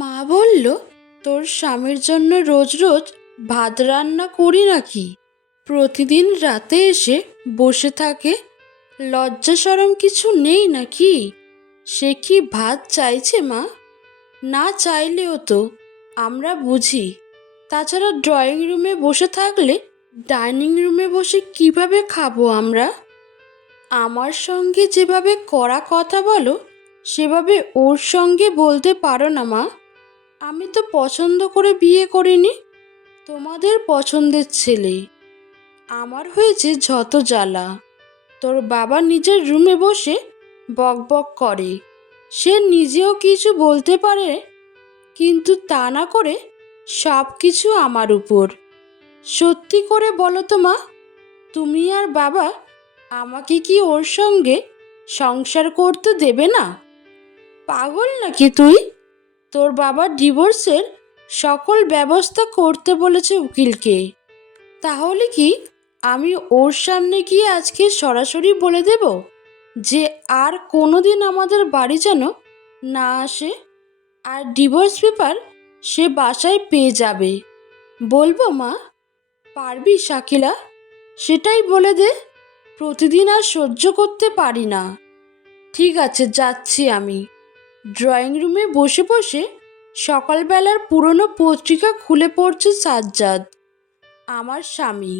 মা বলল, তোর স্বামীর জন্য রোজ রোজ ভাত রান্না করি নাকি? প্রতিদিন রাতে এসে বসে থাকে। লজ্জা সরম কিছু নেই নাকি? সে কি ভাত চাইছে মা? না চাইলেও তো, আমরা বুঝি। তাছাড়া ড্রয়িং রুমে বসে থাকলে ডাইনিং রুমে বসে কীভাবে খাব আমরা? আমার সঙ্গে যেভাবে কড়া কথা বলো, সেভাবে ওর সঙ্গে বলতে পারো না মা। আমি তো পছন্দ করে বিয়ে করিনি। তোমাদের পছন্দের ছেলে। আমার হয়েছে যত জ্বালা। তোর বাবা নিজের রুমে বসে বক বক করে। সে নিজেও কিছু বলতে পারে, কিন্তু তা না করে সব কিছু আমার উপর। সত্যি করে বলো তো মা, তুমি আর বাবা আমাকে কি ওর সঙ্গে সংসার করতে দেবে না? পাগল নাকি তুই? তোর বাবা ডিভোর্সের সকল ব্যবস্থা করতে বলেছে উকিলকে। তাহলে কি আমি ওর সামনে গিয়ে আজকে সরাসরি বলে দেব যে আর কোনো দিন আমাদের বাড়ি যেন না আসে? আর ডিভোর্স পেপার সে বাসায় পেয়ে যাবে। বলব মা, পারবি শাকিলা? সেটাই বলে দে, প্রতিদিন আর সহ্য করতে পারি না। ঠিক আছে, যাচ্ছি আমি। ড্রয়িং রুমে বসে বসে সকালবেলার পুরনো পত্রিকা খুলে পড়ছে সাজ্জাদ, আমার স্বামী।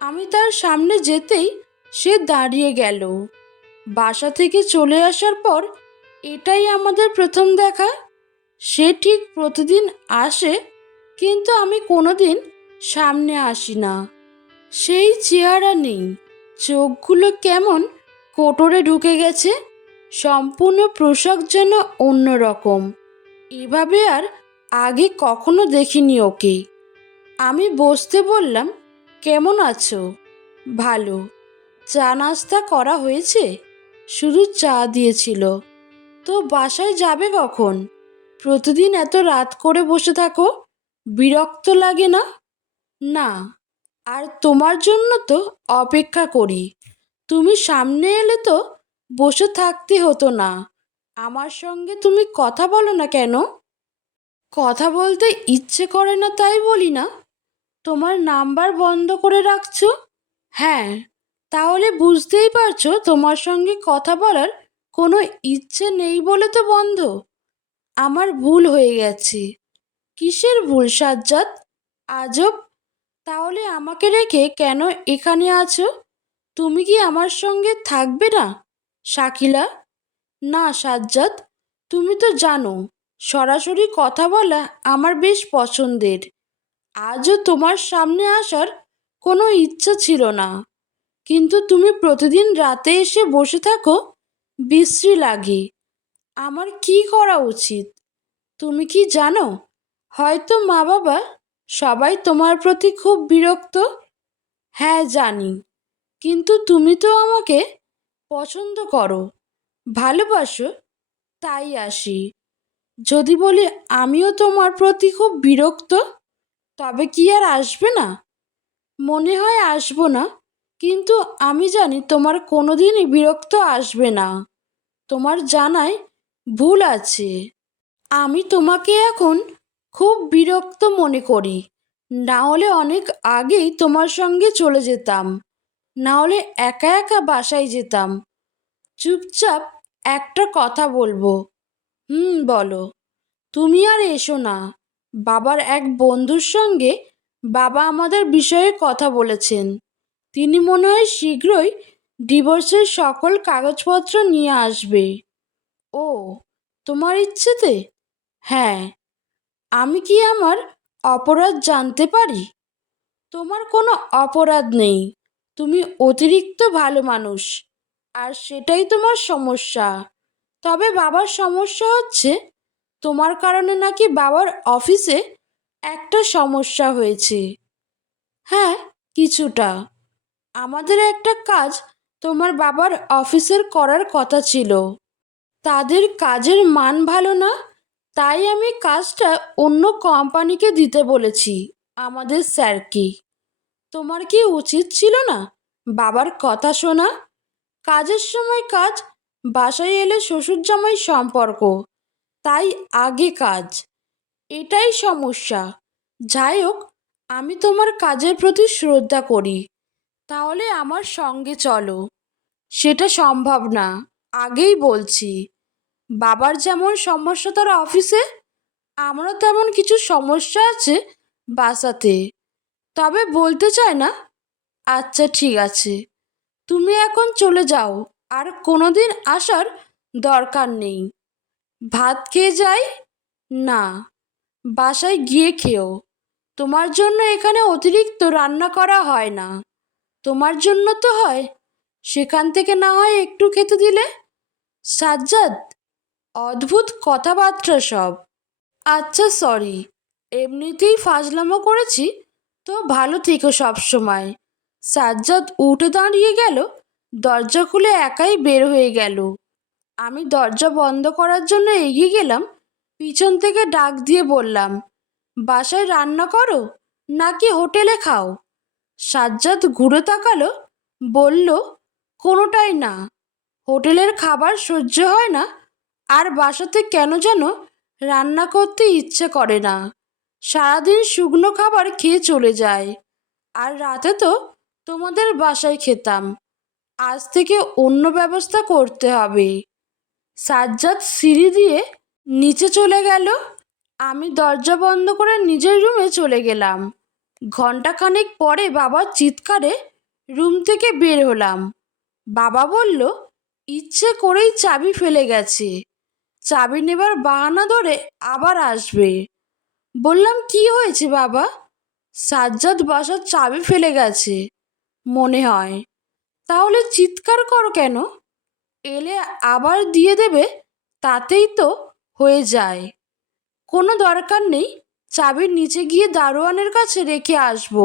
আমি তার সামনে যেতেই সে দাঁড়িয়ে গেল। বাসা থেকে চলে আসার পর এটাই আমাদের প্রথম দেখা। সে ঠিক প্রতিদিন আসে, কিন্তু আমি কোনোদিন সামনে আসি না। সেই চেহারা নেই, চোখগুলো কেমন কোটরে ঢুকে গেছে। সম্পূর্ণ পোশাক যেন অন্যরকম। এভাবে আর আগে কখনো দেখিনি ওকে। আমি বসতে বললাম, কেমন আছো? ভালো। চা নাস্তা করা হয়েছে? শুধু চা দিয়েছিল। তো বাসায় যাবে কখন? প্রতিদিন এত রাত করে বসে থাকো, বিরক্ত লাগে না? না। আর তোমার জন্য তো অপেক্ষা করি। তুমি সামনে এলে তো বসে থাকতে হতো না। আমার সঙ্গে তুমি কথা বলো না কেন? কথা বলতে ইচ্ছে করে না তাই বলি না। তোমার নাম্বার বন্ধ করে রাখছো? হ্যাঁ তাহলে বুঝতেই পারছ তোমার সঙ্গে কথা বলার কোনো ইচ্ছে নেই বলে তো বন্ধ। আমার ভুল হয়ে গেছে। কিসের ভুল সাজ্জাদ? আজব! তাহলে আমাকে রেখে কেন এখানে আছো? তুমি কি আমার সঙ্গে থাকবে না? শাকিলা, না, সাজ্জাদ, তুমি তো জানো, সরাসরি কথা বলা আমার বেশ পছন্দের। আজও তোমার সামনে আসার কোনো ইচ্ছা ছিল না। কিন্তু তুমি প্রতিদিন রাতে এসে বসে থাকো, বিশ্রী লাগে। আমার কি করা উচিত? তুমি কি জানো? হয়তো মা বাবা সবাই তোমার প্রতি খুব বিরক্ত? হ্যাঁ জানি। কিন্তু তুমি তো আমাকে পছন্দ করো, ভালোবাসো, তাই আসি। যদি বলি আমিও তোমার প্রতি খুব বিরক্ত, তবে কি আর আসবে না? মনে হয় আসব না, কিন্তু আমি জানি তোমার কোনোদিনই বিরক্ত আসবে না। তোমার জানায় ভুল আছে। আমি তোমাকে এখন খুব বিরক্ত মনে করি, না হলে অনেক আগেই তোমার সঙ্গে চলে যেতাম। না হলে একা একা বাসায় যেতাম। চুপচাপ একটা কথা বলব। হুম, বলো। তুমি আর এসো না। বাবার এক বন্ধুর সঙ্গে বাবা আমাদের বিষয়ে কথা বলেছেন। তিনি মনে হয় শীঘ্রই ডিভোর্সের সকল কাগজপত্র নিয়ে আসবে। ও, তোমার ইচ্ছেতে? হ্যাঁ। আমি কি আমার অপরাধ জানতে পারি? তোমার কোনো অপরাধ নেই। তুমি অতিরিক্ত ভালো মানুষ, আর সেটাই তোমার সমস্যা। তবে বাবার সমস্যা হচ্ছে, তোমার কারণে নাকি বাবার অফিসে একটা সমস্যা হয়েছে। হ্যাঁ কিছুটা। আমাদের একটা কাজ তোমার বাবার অফিসের করার কথা ছিল। তাদের কাজের মান ভালো না, তাই আমি কাজটা অন্য কোম্পানিকে দিতে বলেছি, আমাদের স্যারকে। তোমার কি উচিত ছিল না বাবার কথা শোনা? কাজের সময় কাজ, বাসায় এলে শ্বশুর জামাই সম্পর্ক, তাই আগে কাজ। এটাই সমস্যা। যাই হোক আমি তোমার কাজের প্রতি শ্রদ্ধা করি, তাহলে আমার সঙ্গে চলো। সেটা সম্ভব না, আগেই বলছি। বাবার যেমন সমস্যা তার অফিসে, আমারও তেমন কিছু সমস্যা আছে বাসাতে। তবে বলতে চায় না? আচ্ছা ঠিক আছে। তুমি এখন চলে যাও, আর কোনো দিন আসার দরকার নেই। ভাত খেয়ে যাই? না। বাসায় গিয়ে খেও। তোমার জন্য এখানে অতিরিক্ত রান্না করা হয় না। তোমার জন্য তো হয়। সেখান থেকে না হয় একটু খেতে দিলে? সাজ্জাদ, অদ্ভুত কথাবার্তা সব। আচ্ছা সরি এমনিতেই ফাজলামো করেছি। তো ভালো থেকো সব সময় সাজ্জাদ উঠে দাঁড়িয়ে গেল, দরজা খুলে একাই বের হয়ে গেল। আমি দরজা বন্ধ করার জন্য এগিয়ে গেলাম, পিছন থেকে ডাক দিয়ে বললাম, বাসায় রান্না করো নাকি হোটেলে খাও? সাজ্জাদ ঘুরে তাকালো, বলল, কোনোটাই না। হোটেলের খাবার সহ্য হয় না, আর বাসাতে কেন যেন রান্না করতে ইচ্ছে করে না। সারাদিন শুকনো খাবার খেয়ে চলে যায় আর রাতে তো তোমাদের বাসায় খেতাম। আজ থেকে অন্য ব্যবস্থা করতে হবে। সাজ্জাদ সিঁড়ি দিয়ে নিচে চলে গেল। আমি দরজা বন্ধ করে নিজের রুমে চলে গেলাম। ঘন্টাখানেক পরে বাবার চিৎকারে রুম থেকে বের হলাম। বাবা বলল, ইচ্ছে করেই চাবি ফেলে গেছে। চাবি নেবার বাহানা ধরে আবার আসবে। বললাম, কি হয়েছে বাবা? সাজ্জাদ বাসার চাবি ফেলে গেছে, মনে হয়। তাহলে চিৎকার করো কেন? এলে আবার দিয়ে দেবে, তাতেই তো হয়ে যায়। কোনো দরকার নেই, চাবির নিচে গিয়ে দারোয়ানের কাছে রেখে আসব।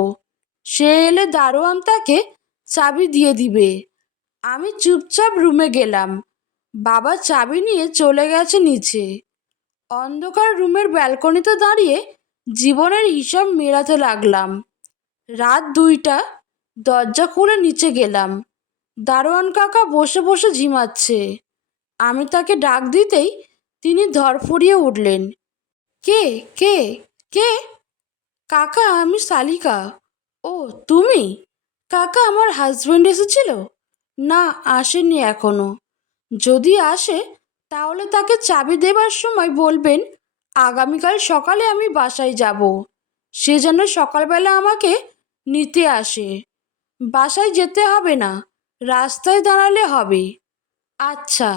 সে এলে দারোয়ান তাকে চাবি দিয়ে দিবে। আমি চুপচাপ রুমে গেলাম। বাবা চাবি নিয়ে চলে গেছে নিচে। অন্ধকার রুমের ব্যালকনিতে দাঁড়িয়ে জীবনের হিসাব মেলাতে লাগলাম। রাত দুইটা, দরজা খুলে নিচে গেলাম। দারোয়ান কাকা বসে বসে ঝিমাচ্ছে। আমি তাকে ডাক দিতেই তিনি ধরফরিয়ে উঠলেন। কে? কে? কে? কাকা, আমি শালিকা। ও, তুমি? কাকা, আমার হাজব্যান্ড এসেছিল? না আসেনি এখনও। যদি আসে তাহলে তাকে চাবি দেবার সময় বলবেন, আগামীকাল সকালে আমি বাসায় যাব। সে যেন সকালবেলা আমাকে নিতে আসে। বাসায় যেতে হবে না, রাস্তায় দাঁড়ালে হবে। আচ্ছা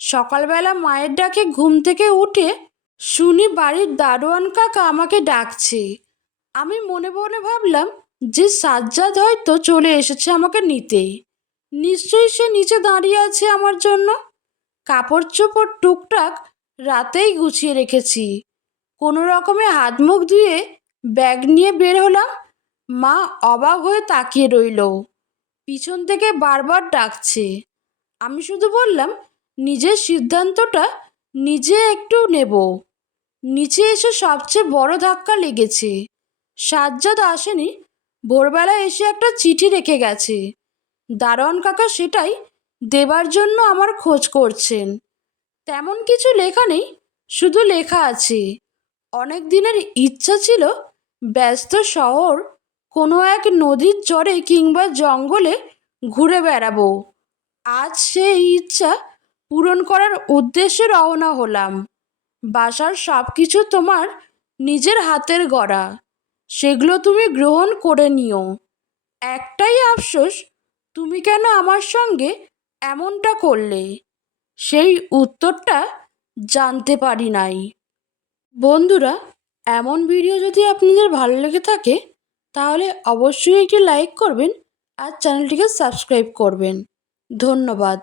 সকালবেলা মায়ের ডাকে ঘুম থেকে উঠে শুনি বাড়ির দারোয়ান কাকা আমাকে ডাকছে। আমি মনে মনে ভাবলাম যে সাজ্জাদ হয়তো চলে এসেছে আমাকে নিতে। নিশ্চয়ই সে নিচে দাঁড়িয়ে আছে আমার জন্য। কাপড় চোপড় টুকটাক রাতেই গুছিয়ে রেখেছি। কোনো রকমে হাত মুখ ধুয়ে ব্যাগ নিয়ে বের হলাম। মা অবাক হয়ে তাকিয়ে রইল। পিছন থেকে বারবার ডাকছে। আমি শুধু বললাম, নিজের সিদ্ধান্তটা নিজে একটু নেব। নিচে এসে সবচেয়ে বড় ধাক্কা লেগেছে। সাজ্জাদ আসেনি। ভোরবেলা এসে একটা চিঠি রেখে গেছে। দারোয়ান কাকা সেটাই দেবার জন্য আমার খোঁজ করছেন। তেমন কিছু লেখা নেই, শুধু লেখা আছে। অনেক দিনের ইচ্ছা ছিল ব্যস্ত শহর, কোনো এক নদীর চরে কিংবা জঙ্গলে ঘুরে বেড়াবো। আজ সেই ইচ্ছা পূরণ করার উদ্দেশ্যে রওনা হলাম। বাসার সব কিছু তোমার নিজের হাতের গড়া। সেগুলো তুমি গ্রহণ করে নিও। একটাই আফসোস, তুমি কেন আমার সঙ্গে এমনটা করলে সেই উত্তরটা জানতে পারি নাই। বন্ধুরা, এমন ভিডিও যদি আপনাদের ভালো লেগে থাকে, তাহলে অবশ্যই একটি লাইক করবেন আর চ্যানেলটিকে সাবস্ক্রাইব করবেন। ধন্যবাদ।